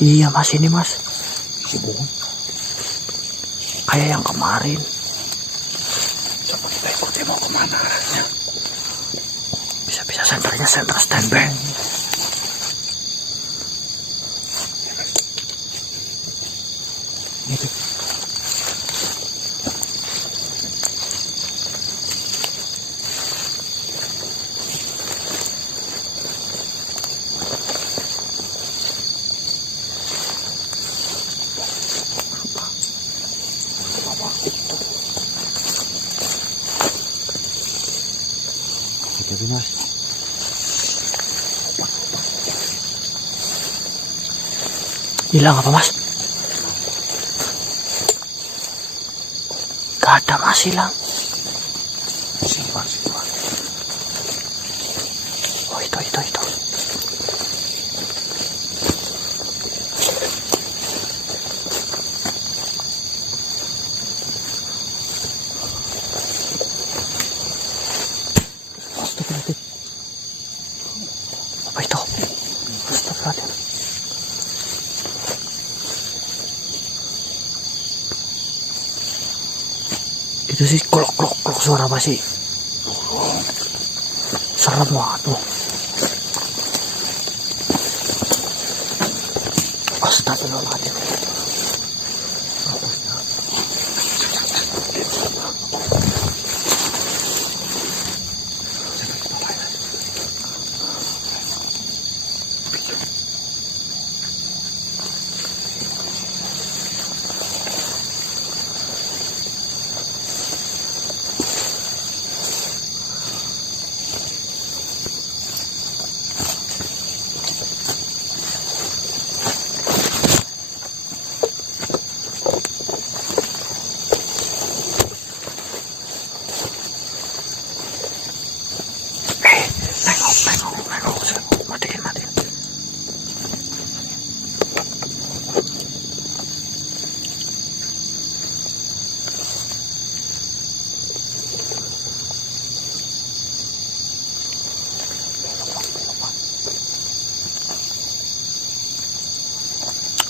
Iya mas, ini mas. Si bukan. Kayak yang kemarin. Coba kita ikuti mau kemana arahnya. Bisa-bisa senternya center standby. Itu. Tapi mas, hilang apa mas? Gak ada mas, hilang. simpan. Oh itu. Astagfirullahaladzim. Apa itu? Astagfirullahaladzim. Itu sih klok suara apa sih? Serem banget tuh. Astagfirullahaladzim. Nengok. Matiin.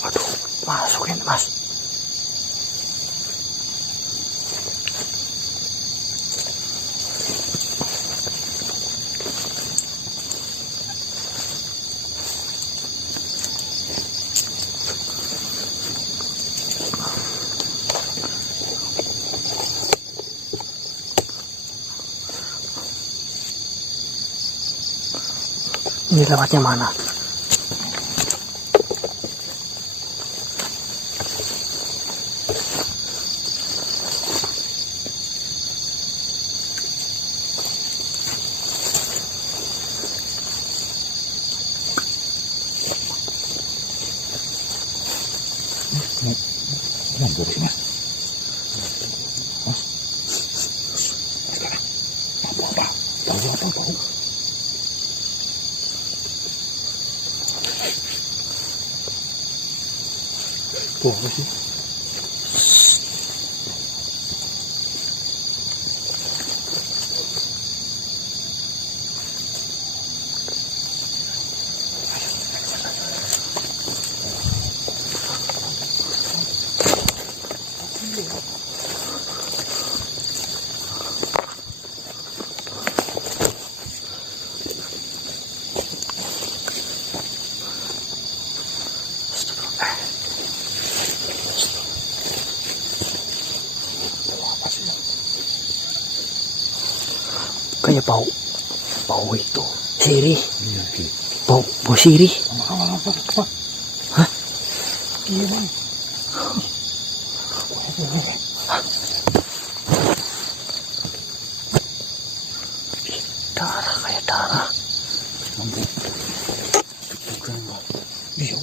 Aduh, masukin mas. Ini lewatnya mana? Lanjut mas. Apa? Tahu apa bau? Tuh apa sih? Kayak bau itu sirih. Iya ki. Bau sirih. Apa? Hah? Iya bang. Darah, kayak darah. Bukan bang. Iya.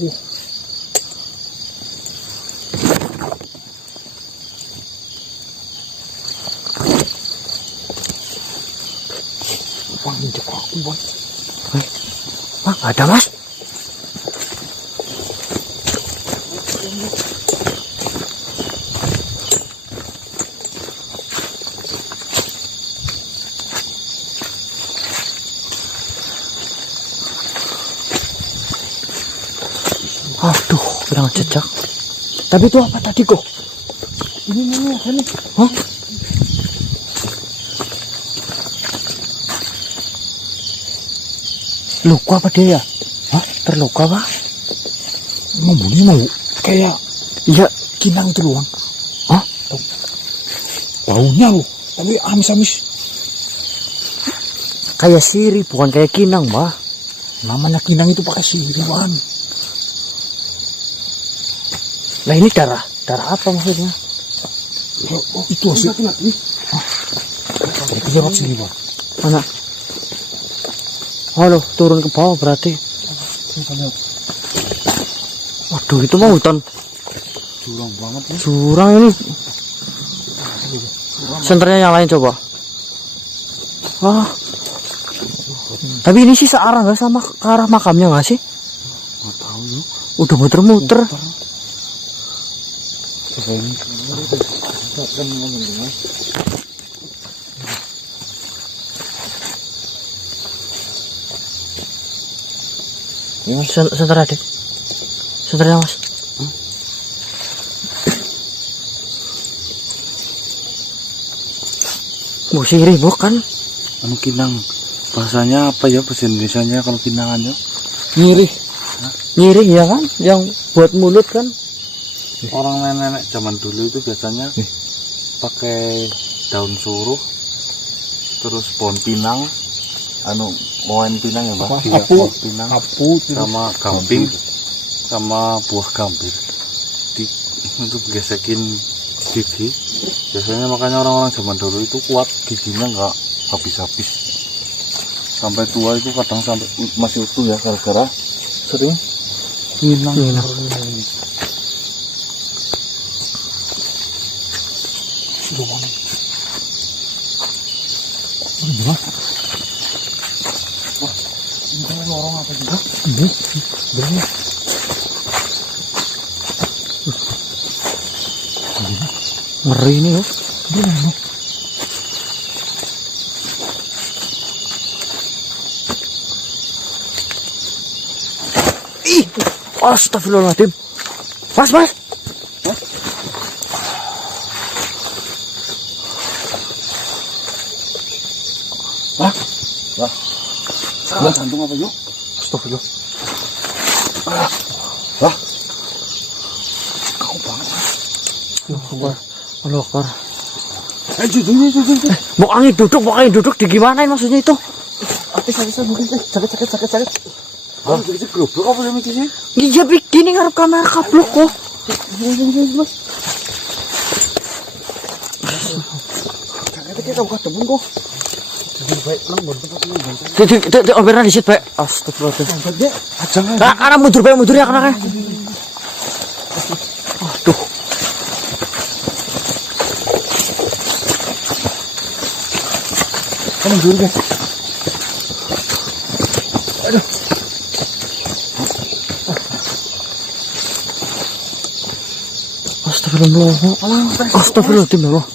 Bang, injek aku bang. Bang, ada mas. Aduh. Kurang jejak. Tapi itu apa tadi kok? Ini ada nih. Hah? Luka apa dia ya? Hah? Terluka apa? Membunyi mau kayak Iya. kinang itu loh. Hah? Baunya loh. Tapi amis-amis. Kayak siri, bukan kayak kinang, Mbah. Namanya kinang itu pakai sirih, Wan. Nah ini darah. Darah apa maksudnya? Oh, itu hasil. Itu lewat sini, Wan. Mana? Halo, turun ke bawah berarti. Waduh, itu mah hutan. Curang banget nih. Curang ini. Senternya yang lain coba. Wah. Tapi ini sih searah nggak sama ke arah makamnya nggak sih? Nggak tahu yuk. Udah muter-muter. Coba ini. Senter adik. Senternya mas. Sirih bukan? Anu kinang. Bahasanya apa ya bahasa Indonesianya kalau kinangannya? Nyirih. Nyirih ya kan? Yang buat mulut kan? Orang nenek-nenek zaman dulu itu biasanya pakai daun suruh, terus pohon pinang, pohon pinang ya Mbak? Iya, pohon pinang, sama gamping, sama buah gambir. Untuk gesekin gigi. Biasanya makanya orang-orang zaman dulu itu kuat, giginya nggak habis-habis. Sampai tua itu kadang sampai masih utuh ya, gara-gara sering minang. Wah, ini lorong apa juga? Ini, bener. Ngeri ini loh. Ih, astagfirullahaladzim. Mas. Salah jantung apa yuk? Astagfirullah. Kau banget. Allah Akbar. Jujur. Mau angin duduk digimanain maksudnya itu? Sakit. Ah, jadi gerobak apa yang mikirnya? Iya begini ngarep kamera kablok kok. Kita buka temen kok. Tidak, oberan di situ, Pak. Astagfirullahaladzim. Jangan. Karena mundur ya karena. Aduh. Kamu mundur guys. Aduh. Astagfirullahaladzim ya Allah.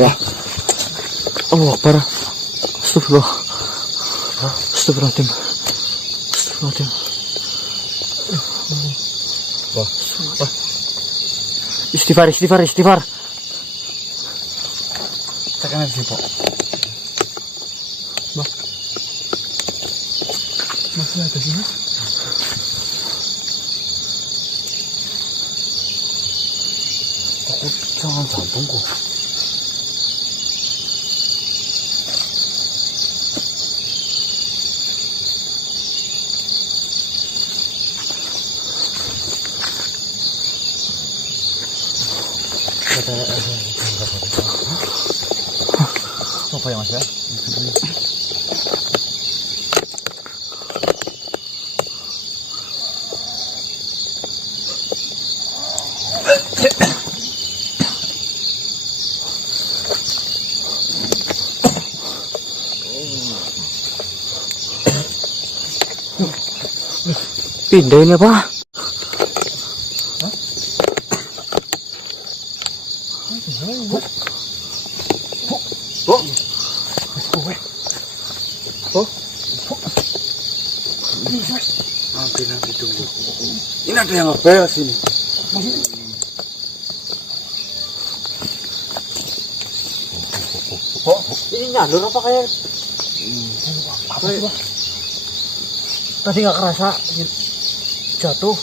Wah. Allah Akbar. Astagfirullahaladzim. Wah. Istighfar. Tekan aja Pak. Wah. Masih ada sini. Aku jangan jantung kok. Apa ya Mas ya? Pindahin ya Pak. Nanti tunggu. Ini ada yang ngebel sini. Oh, ini nyalur apa kayak? Apa sih, Pak? Tadi nggak kerasa jatuh.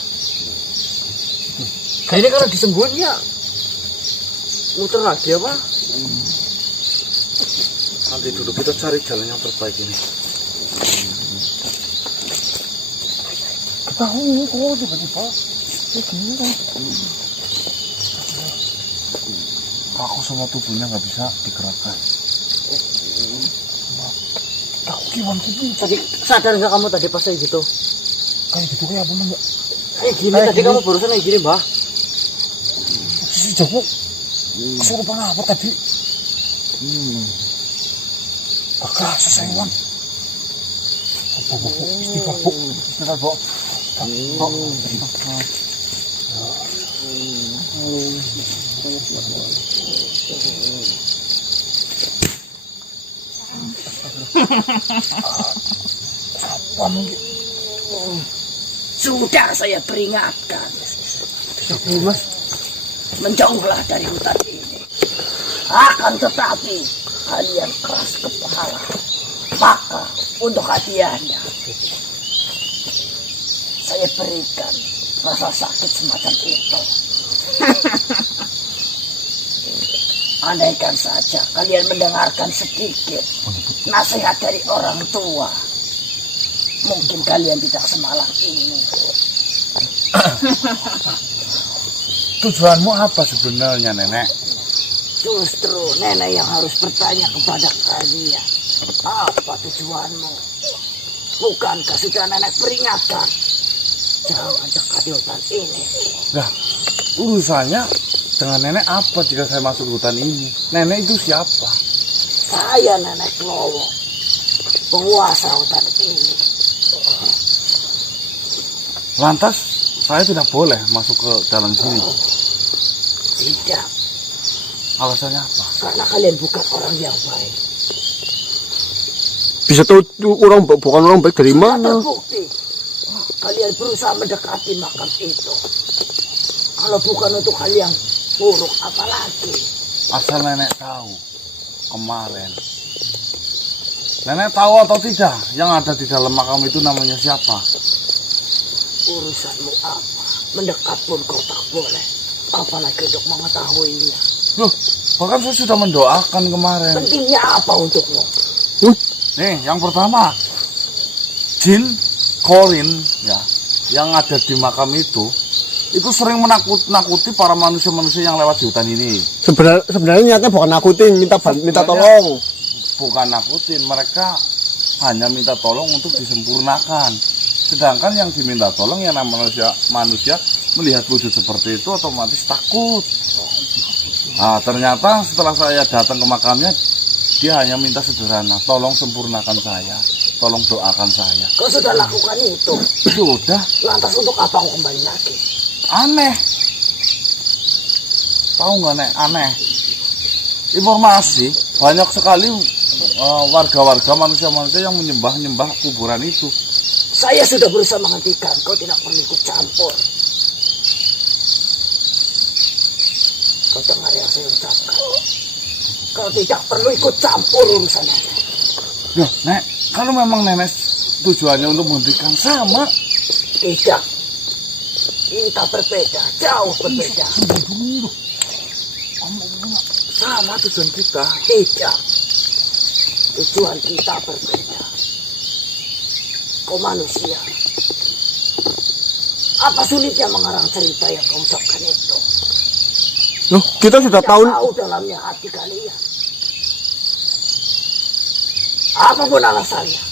Kayaknya karena disembunyi ya. Muter lagi apa? Nanti dulu kita cari jalan yang terbaik ini. Ketahui kok tiba-tiba. Gini kan. Aku sama tubuhnya nggak bisa digerakkan. Tahu gimana gitu? Tadi sadar nggak kamu tadi pas kayak gitu? Kayak gitu kayak apa mbak? Kayak gini tadi kamu barusan kayak gini mbak. Si Joko kesurupan apa tadi? Kakak sesewan. Istighfar bu, istighfar bu. Sudah saya peringatkan. Mas, Menjauhlah dari hutan ini. Akan tetapi kalian keras kepala. Maka untuk hadiahnya saya berikan rasa sakit semacam itu. Andaikan saja kalian mendengarkan sedikit nasihat dari orang tua, mungkin kalian tidak semalang ini. Tujuanmu apa sebenarnya, Nenek? Justru nenek yang harus bertanya kepada kalian. Apa tujuanmu? Bukankah sudah nenek peringatkan? Jangan dekat di hutan ini. Nah, urusannya dengan Nenek apa jika saya masuk hutan ini? Nenek itu siapa? Saya Nenek Klowo, penguasa hutan ini. Lantas, saya tidak boleh masuk ke dalam sini. Tidak, Alasannya apa? karena kalian bukan orang yang baik. bisa tahu orang bukan orang baik dari mana? Terbukti, kalian berusaha mendekati makam itu. Kalau bukan untuk hal yang buruk, apalagi. Asal Nenek tahu, kemarin. Nenek tahu atau tidak, yang ada di dalam makam itu namanya siapa? Urusanmu apa? Mendekat pun kau tak boleh. Apalagi untuk mengetahuinya. Loh, bahkan saya sudah mendoakan kemarin. Pentingnya apa untukmu? Nih, yang pertama, jin korin ya, yang ada di makam itu sering menakut-nakuti para manusia-manusia yang lewat di hutan ini. Sebenarnya niatnya bukan nakutin, minta Sebenarnya tolong. Bukan nakutin, mereka hanya minta tolong untuk disempurnakan. Sedangkan yang diminta tolong yang namanya manusia melihat wujud seperti itu otomatis takut. Nah, ternyata setelah saya datang ke makamnya, dia hanya minta sederhana, tolong sempurnakan saya, tolong doakan saya. Kau sudah lakukan itu. Sudah, Lantas untuk apa kau kembali lagi? aneh. Tahu nggak, Nek? Aneh. Informasi banyak sekali warga-warga manusia-manusia yang menyembah kuburan itu. Saya sudah berusaha menghentikan. Kau tidak perlu ikut campur. Kau dengar yang saya ucapkan. Kau tidak perlu ikut campur urusan nenek. Loh, Nek, kalau memang Nenek tujuannya untuk menghentikan, sama. Tidak. Kita berbeda. Jauh berbeda. Sama tujuan kita. Tidak. Tujuan kita berbeda. Kau manusia. Apa sulitnya mengarang cerita yang kau ucapkan itu? Loh, kita sudah Tidak tahu dalamnya hati kalian. Apapun alasannya,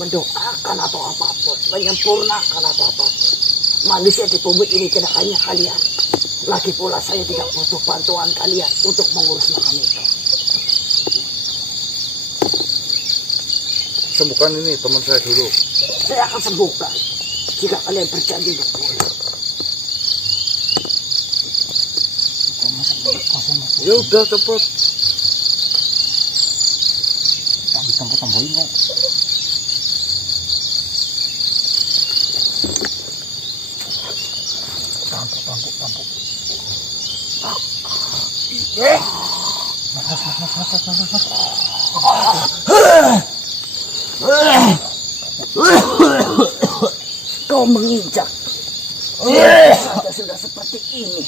mendoakan atau apapun, menyempurnakan atau apapun, manusia di bumi ini tidak hanya kalian. Lagi pula saya tidak butuh bantuan kalian untuk mengurus makam itu. Sembuhkan ini teman saya dulu. Saya akan sembuhkan jika kalian berjanji untuk pulang. Ya udah cepet. tambahin kok. Kau menginjak. Saja sudah seperti ini.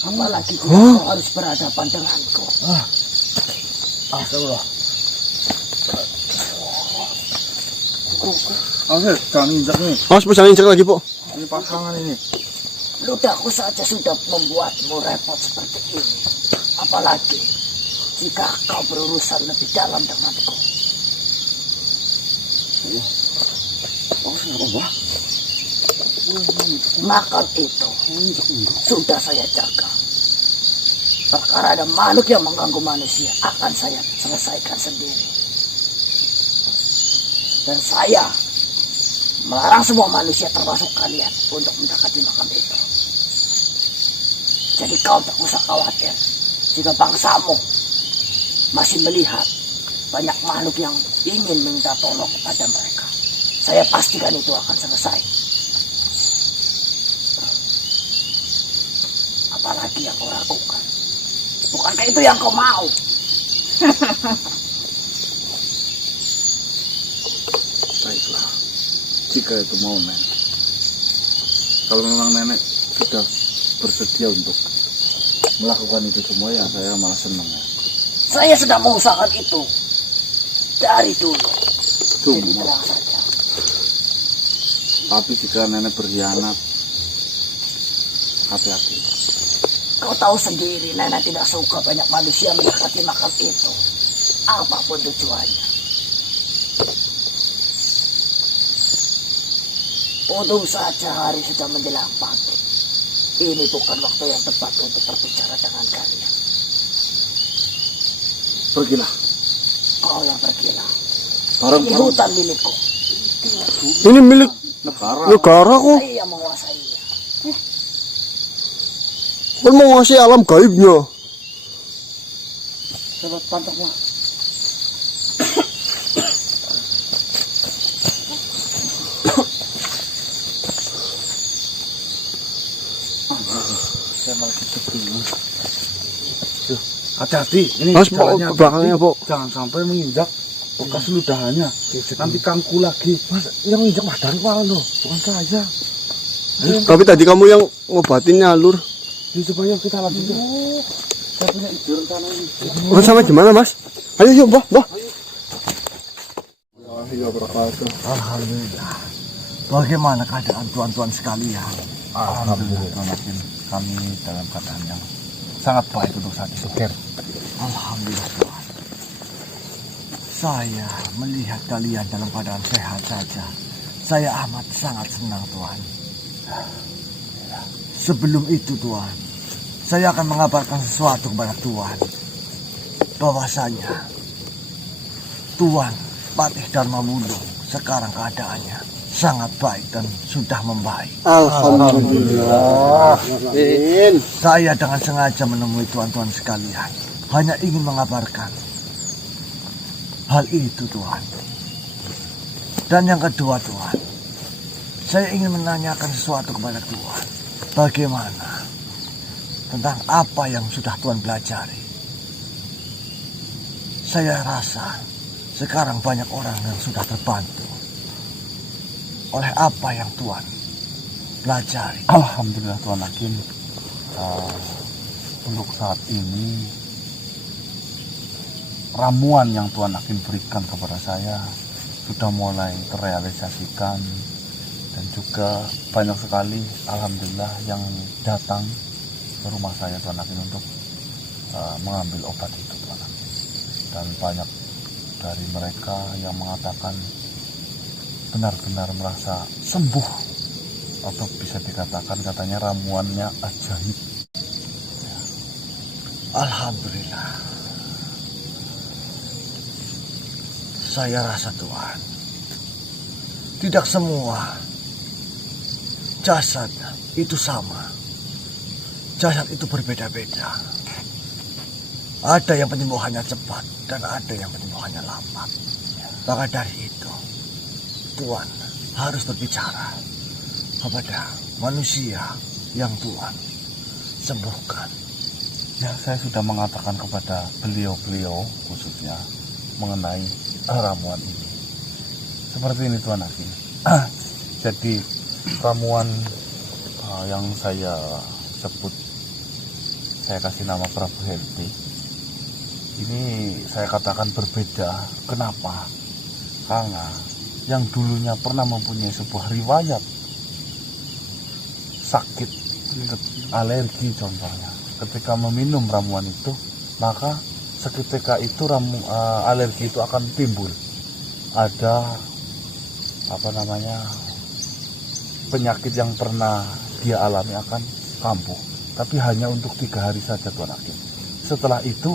Apalagi kau harus berhadapan denganku. Astagfirullah. Oke, jangan injak nih. Mas, jangan injak lagi, Po. Ini pasangan ini. Ludahku saja sudah membuatmu repot seperti ini. Apalagi jika kau berurusan lebih dalam denganku. Makam itu sudah saya jaga. Perkara ada makhluk yang mengganggu manusia akan saya selesaikan sendiri. Dan saya melarang semua manusia termasuk kalian untuk mendekati makam itu. Jadi kau tak usah khawatir jika bangsamu masih melihat banyak makhluk yang ingin minta tolong kepada mereka. Saya pastikan itu akan selesai. Apalagi yang kau lakukan. Bukankah itu yang kau mau? Baiklah, jika itu mau nenek. Kalau memang nenek sudah bersedia untuk melakukan itu semua, ya saya malah senang ya. Saya sedang mengusahakan itu dari dulu. Jadi Cuma, tenang saja. tapi jika nenek berkhianat, hati-hati. Kau tahu sendiri, nenek tidak suka banyak manusia mendekati makam itu. Apapun tujuannya. Untung saja hari sudah menjelang pagi. Ini bukan waktu yang tepat untuk berbicara dengan kalian. Pergilah. Kau yang pergilah. Barang Ini hutan milikku. Ini milik negara. negara kok. Saya yang menguasainya. Kan mau ngasih alam gaibnya. Coba pantoknya. Saya malah kecil. Hati-hati. Ini Mas, jalannya Po, ke belakangnya, Po. Jangan sampai menginjak bekas ludahannya. Nanti kangku lagi. Mas, yang injak Mas Darwan loh, bukan saya. Tapi tadi kamu yang ngobatin nyalur. Ya, supaya kita lagi. Saya punya ide rencana ini. Bukan sama gimana, Mas? Ayo yuk, Mbah. Alhamdulillah. Bagaimana keadaan tuan-tuan sekalian? Alhamdulillah, kami dalam keadaan yang sangat baik untuk saat ini. Alhamdulillah Tuhan. Saya melihat kalian dalam keadaan sehat saja. Saya amat sangat senang Tuhan. Sebelum itu Tuhan, saya akan mengabarkan sesuatu kepada Tuhan. Bahwasanya Tuhan Patih Dharma Wulung sekarang keadaannya sangat baik dan sudah membaik. Alhamdulillah. Saya dengan sengaja menemui tuan-tuan sekalian. Hanya ingin mengabarkan hal itu Tuhan. Dan yang kedua Tuhan, saya ingin menanyakan sesuatu kepada Tuhan. Bagaimana tentang apa yang sudah Tuhan pelajari? Saya rasa sekarang banyak orang yang sudah terbantu oleh apa yang Tuhan pelajari. Alhamdulillah Tuhan Hakim. Untuk saat ini ramuan yang Tuhan Hakim berikan kepada saya sudah mulai terrealisasikan, dan juga banyak sekali alhamdulillah yang datang ke rumah saya Tuhan Hakim untuk mengambil obat itu Tuhan Hakim. Dan banyak dari mereka yang mengatakan benar-benar merasa sembuh, atau bisa dikatakan katanya ramuannya ajaib. Alhamdulillah. Saya rasa Tuhan, tidak semua jasad itu sama. Jasad itu berbeda-beda. Ada yang penyembuhannya cepat dan ada yang penyembuhannya lambat. Maka dari itu, Tuhan harus berbicara kepada manusia yang Tuhan sembuhkan. Ya, saya sudah mengatakan kepada beliau-beliau khususnya mengenai ramuan ini. Seperti ini Tuan Hakim. Jadi ramuan yang saya sebut, saya kasih nama Prabu Helmi, ini saya katakan berbeda. Kenapa? Karena yang dulunya pernah mempunyai sebuah riwayat sakit alergi contohnya, ketika meminum ramuan itu, maka seketika itu alergi itu akan timbul. Ada penyakit yang pernah dia alami akan kambuh, tapi hanya untuk 3 hari saja Tuan Hakim. Setelah itu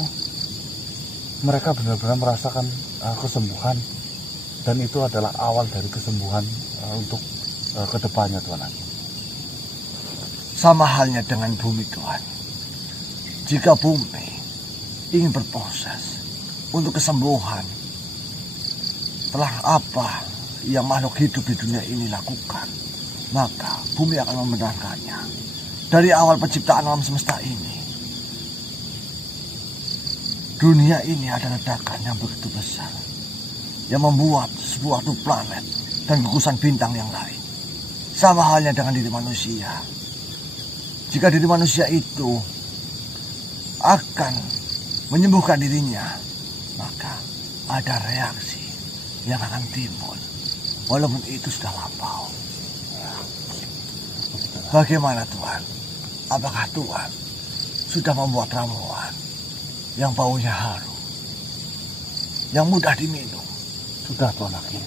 mereka benar-benar merasakan kesembuhan, dan itu adalah awal dari kesembuhan untuk kedepannya Tuan Hakim. Sama halnya dengan bumi, Tuhan. Jika bumi ingin berproses untuk kesembuhan, telah apa yang makhluk hidup di dunia ini lakukan, maka bumi akan membenarkannya. Dari awal penciptaan alam semesta ini, dunia ini ada ledakan yang begitu besar, yang membuat sebuah planet dan gugusan bintang yang lain. Sama halnya dengan diri manusia. Jika diri manusia itu akan menyembuhkan dirinya, maka ada reaksi yang akan timbul, walaupun itu sudah lampau. Bagaimana Tuhan? Apakah Tuhan sudah membuat ramuan yang baunya harum, yang mudah diminum? Sudah Tuan Hakim.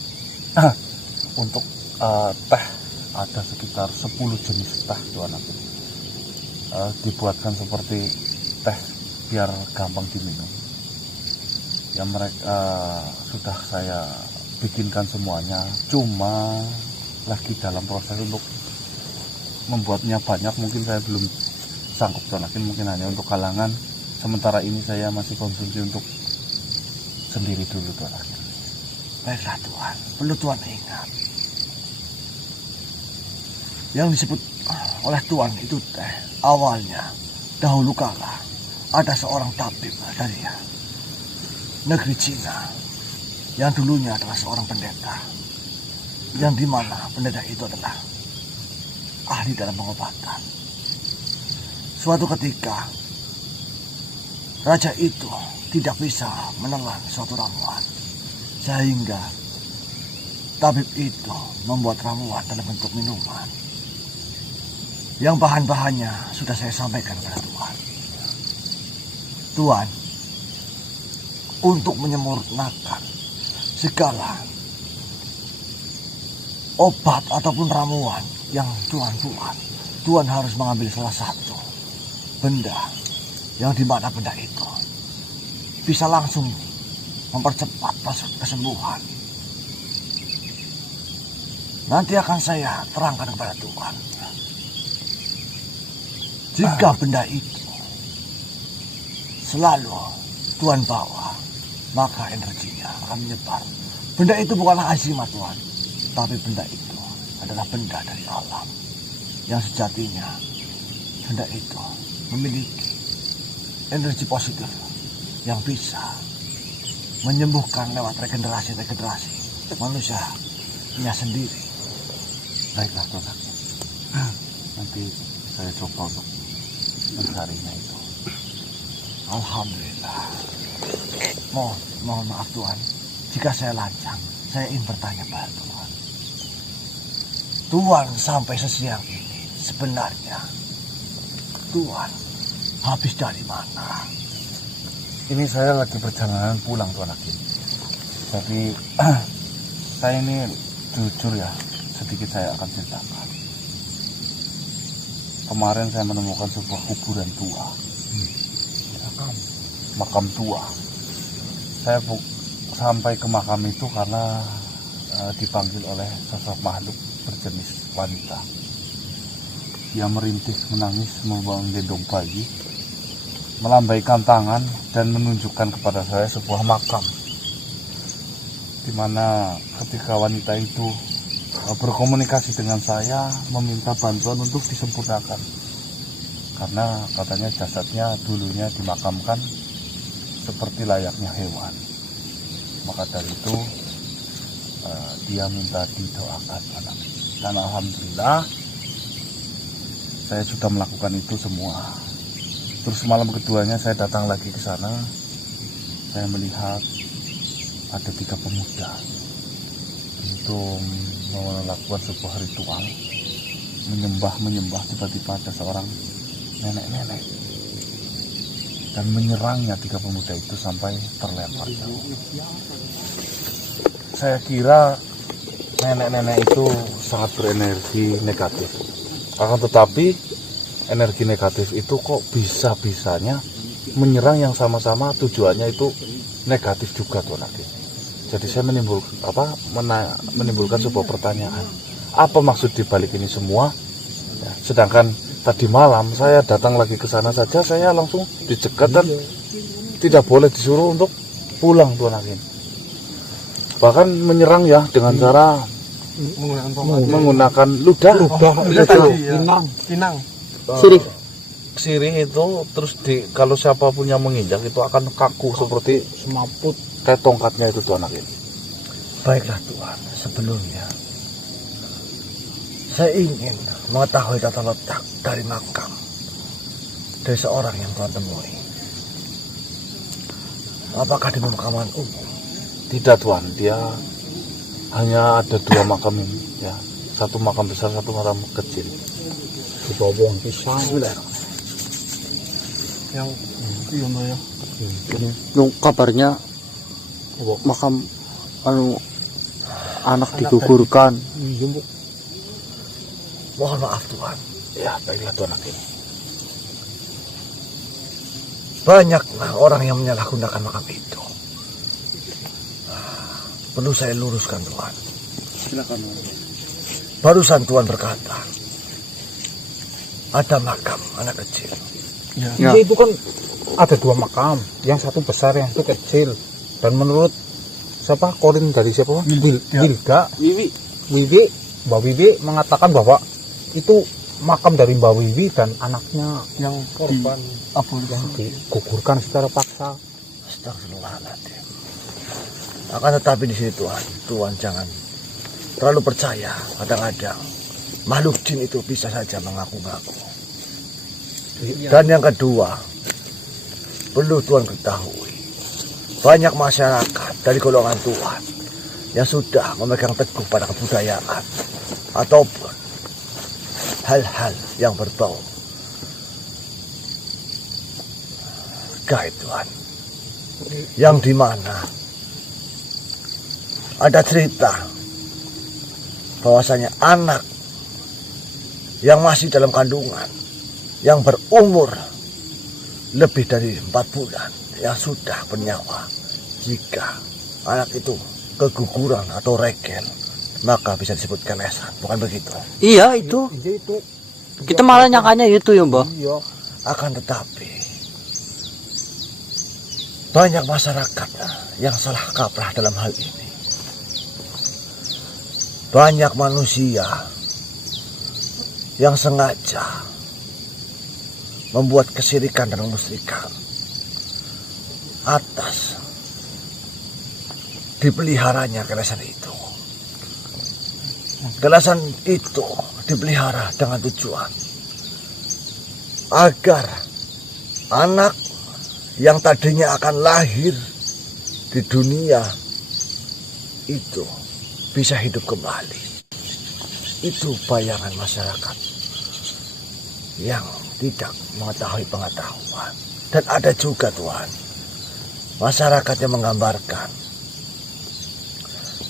Untuk teh ada sekitar 10 jenis teh Tuan Hakim. Dibuatkan seperti teh biar gampang diminum. Yang mereka sudah saya bikinkan semuanya, cuma lagi dalam proses untuk membuatnya banyak. Mungkin saya belum sanggup Tuan Hakim, mungkin hanya untuk kalangan. Sementara ini saya masih konsumsi untuk sendiri dulu Tuan Hakim. Baiklah Tuhan, perlu Tuhan ingat, yang disebut oleh Tuhan itu teh, awalnya dahulu kala ada seorang tabib dari negeri Cina yang dulunya adalah seorang pendeta, yang dimana pendeta itu adalah ahli dalam pengobatan. Suatu ketika raja itu tidak bisa menelan suatu ramuan, sehingga tabib itu membuat ramuan dalam bentuk minuman yang bahan-bahannya sudah saya sampaikan kepada Tuhan. Tuhan, untuk menyempurnakan segala obat ataupun ramuan yang Tuhan buat, Tuhan harus mengambil salah satu benda yang dimana benda itu bisa langsung mempercepat proses kesembuhan. Nanti akan saya terangkan kepada Tuhan. Jika benda itu selalu Tuhan bawa, maka energinya akan menyebar. Benda itu bukanlah azimat Tuhan, tapi benda itu adalah benda dari alam, yang sejatinya benda itu memiliki energi positif yang bisa menyembuhkan lewat regenerasi manusianya sendiri. Baiklah Tuan Hakim, nanti saya coba untuk mencarinya itu. Alhamdulillah. Mohon maaf Tuhan, jika saya lancang. Saya ingin bertanya pada Tuhan. Tuhan sampai sesiang ini sebenarnya Tuhan habis dari mana? Ini saya lagi perjalanan pulang Tuan Hakim. Jadi saya ini jujur ya, sedikit saya akan ceritakan. Kemarin saya menemukan sebuah kuburan tua, makam tua. Saya sampai ke makam itu karena dipanggil oleh sosok makhluk berjenis wanita. Dia merintih, menangis, menggendong bayi, melambaikan tangan dan menunjukkan kepada saya sebuah makam, di mana ketika wanita itu berkomunikasi dengan saya, meminta bantuan untuk disempurnakan Karena katanya jasadnya dulunya dimakamkan seperti layaknya hewan. Maka dari itu dia minta didoakan. Dan alhamdulillah saya sudah melakukan itu semua. Terus malam keduanya saya datang lagi ke sana. Saya melihat ada 3 pemuda untuk melakukan sebuah ritual menyembah. Tiba-tiba ada seorang nenek-nenek dan menyerangnya 3 pemuda itu sampai terlempar jauh. Saya kira nenek-nenek itu sangat berenergi negatif. Akan tetapi energi negatif itu kok bisa-bisanya menyerang yang sama-sama tujuannya itu negatif juga tuh anak. Jadi saya menimbulkan sebuah pertanyaan. Apa maksud dibalik ini semua? Ya, sedangkan tadi malam saya datang lagi ke sana saja, saya langsung dicegat dan tidak boleh disuruh untuk pulang tuh anak. Bahkan menyerang ya dengan cara menggunakan ludah. Pinang. Sirih itu terus kalau siapapun yang menginjak itu akan kaku seperti semaput kayak tongkatnya itu tuh anak ini. Baiklah Tuhan, sebelumnya saya ingin mengetahui tata letak dari makam dari seorang yang Tuhan temui. Apakah di pemakaman umum? Tidak Tuhan, dia hanya ada 2 makam ini ya. 1 makam besar, 1 makam kecil. Di bawah pisang. Yang ya. Nung kabarnya makam anak digugurkan. Mohon maaf Tuhan. Ya, baiklah Tuhan anak ini. Banyaklah orang yang menyalahgunakan makam itu. Perlu saya luruskan Tuhan. Silakan. Barusan Tuhan berkata, ada makam anak kecil. Ya. Itu kan ada 2 makam, yang satu besar, yang satu kecil. Dan menurut siapa? Korin dari siapa? Wilga. Wiwi. Mbak Wiwi mengatakan bahwa itu makam dari Mbak Wiwi dan anaknya yang korban yang digugurkan secara paksa. Astagfirullahaladzim. Akan tetapi di sini Tuhan jangan terlalu percaya. Kadang-kadang makhluk jin itu bisa saja mengaku-ngaku. Dan yang kedua, perlu Tuhan ketahui, banyak masyarakat dari golongan Tuhan yang sudah memegang teguh pada kebudayaan ataupun hal-hal yang berbau gaib Tuhan, yang dimana ada cerita bahwasanya anak yang masih dalam kandungan yang berumur lebih dari 4 bulan yang sudah bernyawa, jika anak itu keguguran atau regel, maka bisa disebut kelesan, bukan begitu? Iya itu. Kita malah nyangkanya itu ya Mbak. Iya. Akan tetapi banyak masyarakat yang salah kaprah dalam hal ini. Banyak manusia yang sengaja membuat kesirikan dan kemusyrikan atas dipeliharanya kelesan itu. Kelesan itu dipelihara dengan tujuan agar anak yang tadinya akan lahir di dunia itu bisa hidup kembali. Itu bayangan masyarakat yang tidak mengetahui pengetahuan. Dan ada juga Tuhan, masyarakat yang menggambarkan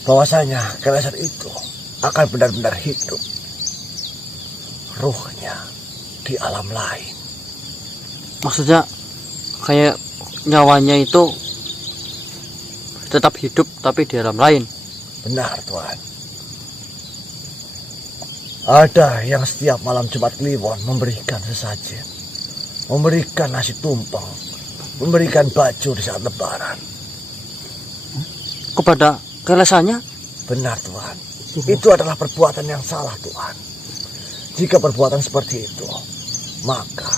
bahwasanya kelesan itu akan benar-benar hidup, ruhnya di alam lain. Maksudnya kayak nyawanya itu tetap hidup tapi di alam lain. Benar Tuhan. Ada yang setiap malam Jumat Kliwon memberikan sesajen, memberikan nasi tumpeng, memberikan baju di saat lebaran. Kepada kelesannya? Benar Tuhan. Itu adalah perbuatan yang salah Tuhan. Jika perbuatan seperti itu, maka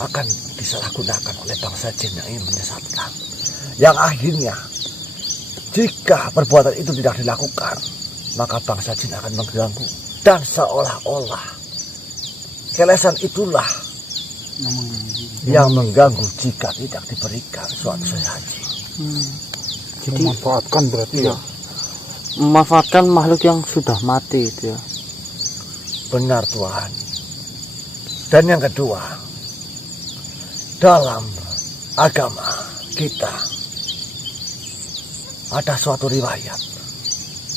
akan disalahgunakan oleh bangsa jin yang ingin menyesatkan. Yang akhirnya, jika perbuatan itu tidak dilakukan, maka bangsa jin akan mengganggu. Dan seolah-olah kelesan itulah yang mengganggu jika tidak diberikan suatu sesaji. Jadi memanfaatkan berarti ya. Memanfaatkan makhluk yang sudah mati itu ya. Benar Tuhan. Dan yang kedua, dalam agama kita ada suatu riwayat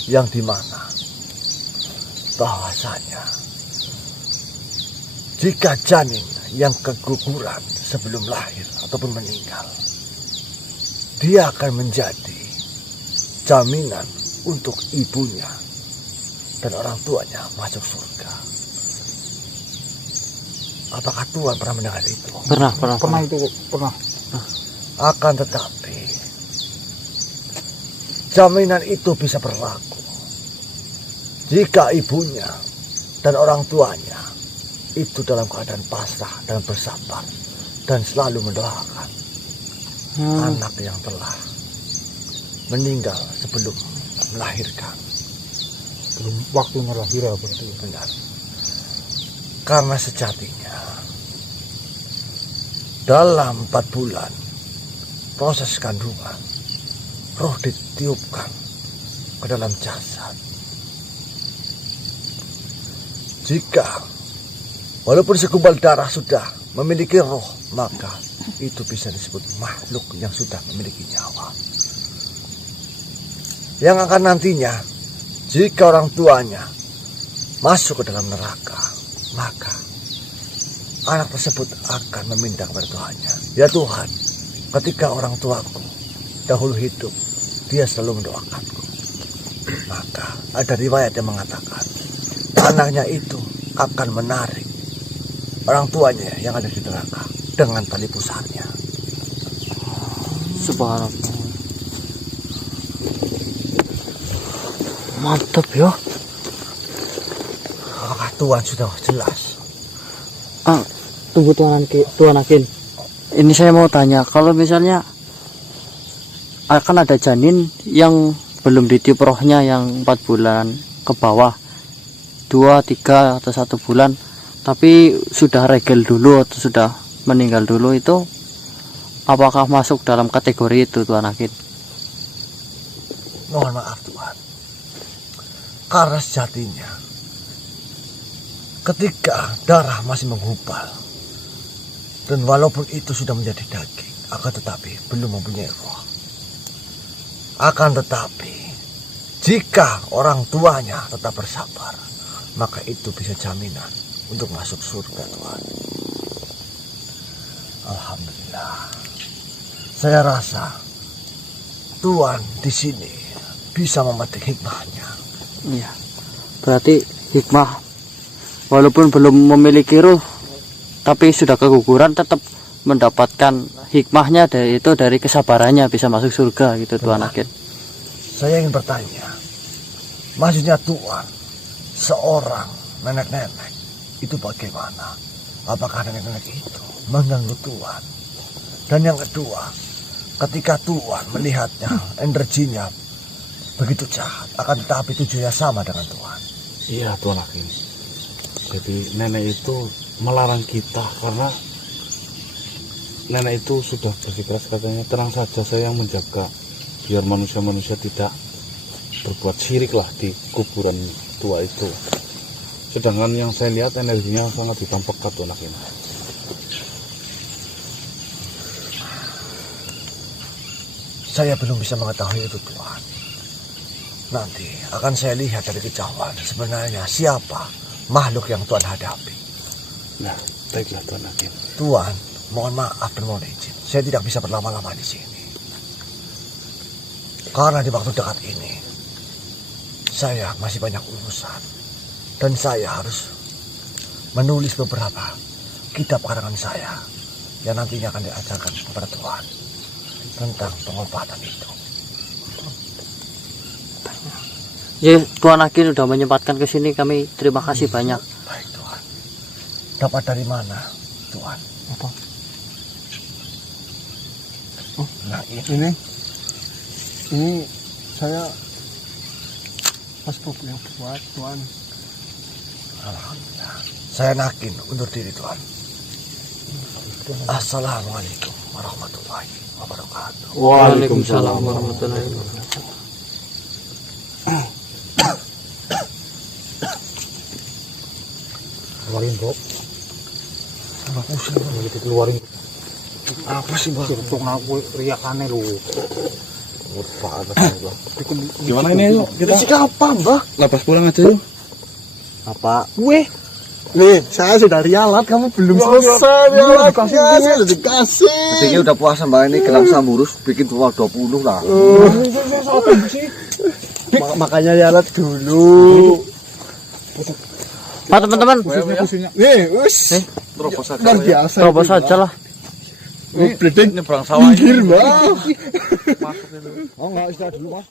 yang dimana bahwasanya jika janin yang keguguran sebelum lahir ataupun meninggal, dia akan menjadi jaminan untuk ibunya dan orang tuanya masuk surga. Apakah Tuhan pernah mendengar itu? Pernah. Akan tetapi jaminan itu bisa berlaku jika ibunya dan orang tuanya itu dalam keadaan pasrah dan bersabar dan selalu mendoakan anak yang telah meninggal sebelum melahirkan. Belum waktunya lahir ya berarti. Benar. Karena sejatinya dalam 4 bulan proses kandungan, roh ditiupkan ke dalam jasad. Jika walaupun segumpal darah sudah memiliki roh, maka itu bisa disebut makhluk yang sudah memiliki nyawa. Yang akan nantinya, jika orang tuanya masuk ke dalam neraka, maka anak tersebut akan meminta kepada Tuhannya, ya Tuhan, ketika orang tuaku dahulu hidup, dia selalu mendoakanku. Maka ada riwayat yang mengatakan anaknya itu akan menarik orang tuanya yang ada di neraka dengan tali pusarnya. Subhanallah. Mantap ya. Apakah Tuhan sudah jelas? Tunggu Tuhan Akin. Ini saya mau tanya, kalau misalnya akan ada janin yang belum ditiup rohnya yang 4 bulan ke bawah, 2, 3 atau 1 bulan, tapi sudah regel dulu atau sudah meninggal dulu, itu apakah masuk dalam kategori itu Tuhan Akin? Mohon maaf Tuhan, karena sejatinya ketika darah masih menggumpal dan walaupun itu sudah menjadi daging, akan tetapi belum mempunyai roh. Akan tetapi jika orang tuanya tetap bersabar, maka itu bisa jaminan untuk masuk surga Tuhan. Alhamdulillah. Saya rasa Tuhan di sini bisa memetik hikmahnya. Iya. Berarti hikmah, walaupun belum memiliki ruh tapi sudah keguguran, tetap mendapatkan hikmahnya dari kesabarannya bisa masuk surga gitu. Tuhan Akin. Saya ingin bertanya, maksudnya Tuhan seorang nenek-nenek itu bagaimana? Apakah nenek-nenek itu mengganggu Tuhan? Dan yang kedua, ketika Tuhan melihatnya energinya begitu jahat, akan tetapi tujuannya sama dengan Tuhan. Iya Tuhan Akin. Jadi nenek itu melarang kita karena nenek itu sudah bersikeras, katanya tenang saja saya yang menjaga biar manusia-manusia tidak berbuat syirik lah di kuburan tua itu. Sedangkan yang saya lihat energinya sangat hitam pekat Tuhan Akin. Saya belum bisa mengetahui itu Tuhan. Nanti akan saya lihat dari kejauhan sebenarnya siapa makhluk yang Tuhan hadapi. Nah, baiklah Tuhan Akin. Tuhan, mohon maaf dan mohon izin, saya tidak bisa berlama-lama di sini. Karena di waktu dekat ini, saya masih banyak urusan. Dan saya harus menulis beberapa kitab karangan saya yang nantinya akan diajarkan kepada Tuhan tentang pengobatan itu. Ya, Tuhan Akin sudah menyempatkan ke sini, kami terima kasih banyak. Baik Tuhan. Dapat dari mana Tuhan? Ini saya pas yang buat Tuhan. Alhamdulillah. Saya nakin undur diri Tuhan. Assalamualaikum warahmatullahi wabarakatuh. Waalaikumsalam warahmatullahi wabarakatuh. Keluarin, Bro. Sama pusing Gitu keluarin. apa sih Bang? Untuk aku riakane lu. Gimana ini yuk? Kita apa Mbah? lepas pulang aja yuk. Apa? Nih, saya sudah rialat, kamu belum selesai rialatnya, saya udah dikasih. Jadi udah puasa Mbak ini gelang samurus bikin tua 20 lah. Makanya rialat dulu. Pak teman-teman, Nih, us. Terobos aja. Luar biasa. terobos aja lah. Bledek Ini perang sawah. pinggir, Mbak. Oh, enggak, istirahat dulu, Mas.